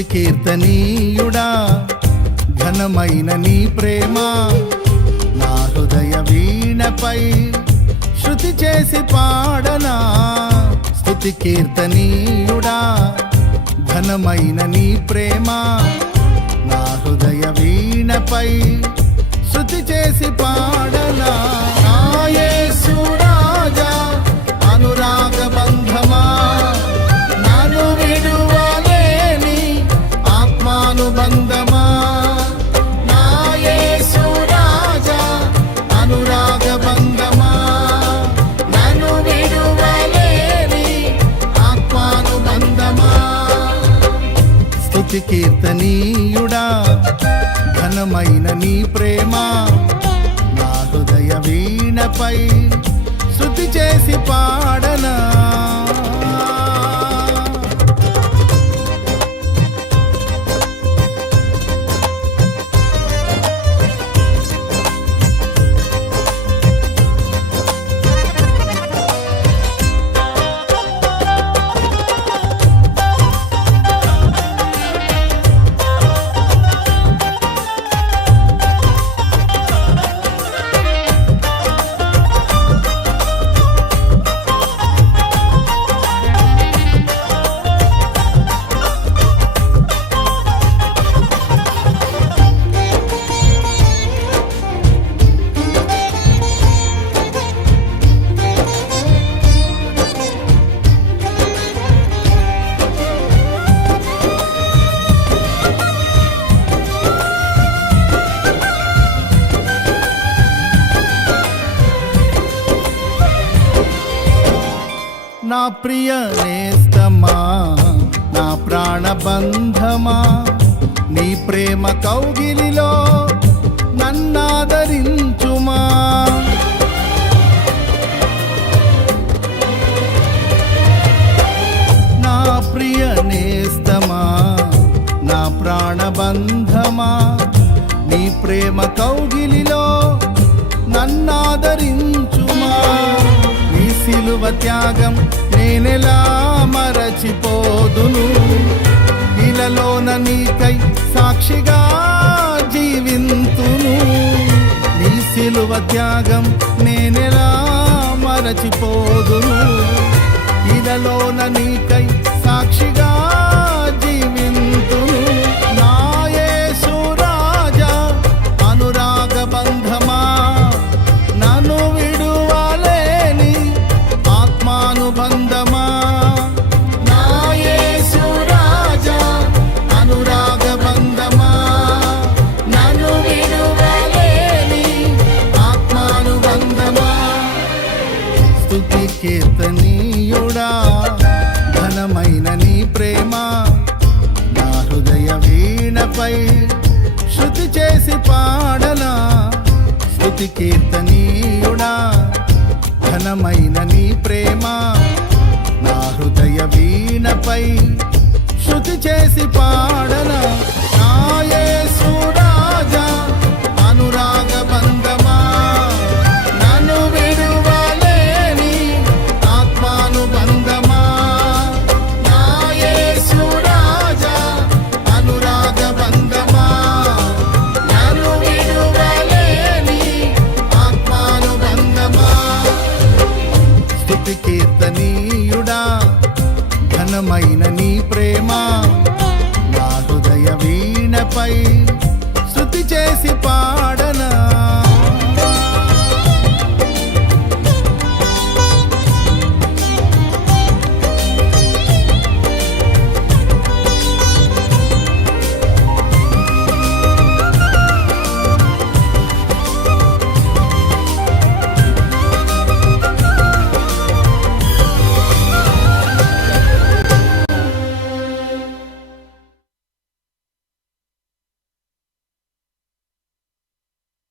స్తుతి కీర్తనీయుడా ఘనమైన నీ ప్రేమ నా హృదయ వీణపై శృతి చేసి పాడనా. స్తుతి కీర్తనీయుడా ఘనమైన నీ ప్రేమ నా హృదయ వీణపై శృతి చేసి పాడనా. నా యేసు రాజా అనురాగ బంధమా నన్ను విడువలేని ఆత్మానుబంధమా. నా యేసు రాజా అనురాగ బంధమా నన్ను విడువలేని ఆత్మానుబంధమా. స్తుతి కీర్తనీయుడా ఘనమైన నీ ప్రేమ నా హృదయ వీణపై శృతి చేసి పాడనా. నా ప్రియ నేస్తమా నా ప్రాణబంధమా నీ ప్రేమ కౌగిలిలో నన్నాదరించుమా. నా ప్రియ నేస్తమా నా ప్రాణబంధమా నీ ప్రేమ కౌగిలిలో నన్నాదరించుమా. నీ సిలువ త్యాగం నేనెలా మరచిపోదును, ఇలలోన నీకై సాక్షిగా జీవింతును. నీ సిలువ త్యాగం నేనెలా మరచిపోదును, ఇలలోన నీకై సాక్షిగా జీవింతును. నా యేసు రాజా అనురాగ బంధమా నన్ను విడువలేని ఆత్మానుబంధమా. నా యేసు రాజా అనురాగ బంధమా నన్ను విడువలేని ఆత్మానుబంధమా. స్తుతి కీర్తనీయుడా ఘనమైన నీ ప్రేమ నా హృదయ వీణపై శృతి చేసి పాడనా. స్తుతి కీర్తనీయుడా ఘనమైన నీ ప్రేమ నా హృదయ వీణపై శృతి చేసి పాడనా. నా యేసు రాజా అనురాగ బంధమా నన్ను విడువలేని ఆత్మానుబంధమా. నా యేసు రాజా అనురాగ బంధమా నన్ను విడువలేని ఆత్మానుబంధమా. స్తుతి కీర్తనీయుడా ఘనమైన నీ ప్రేమ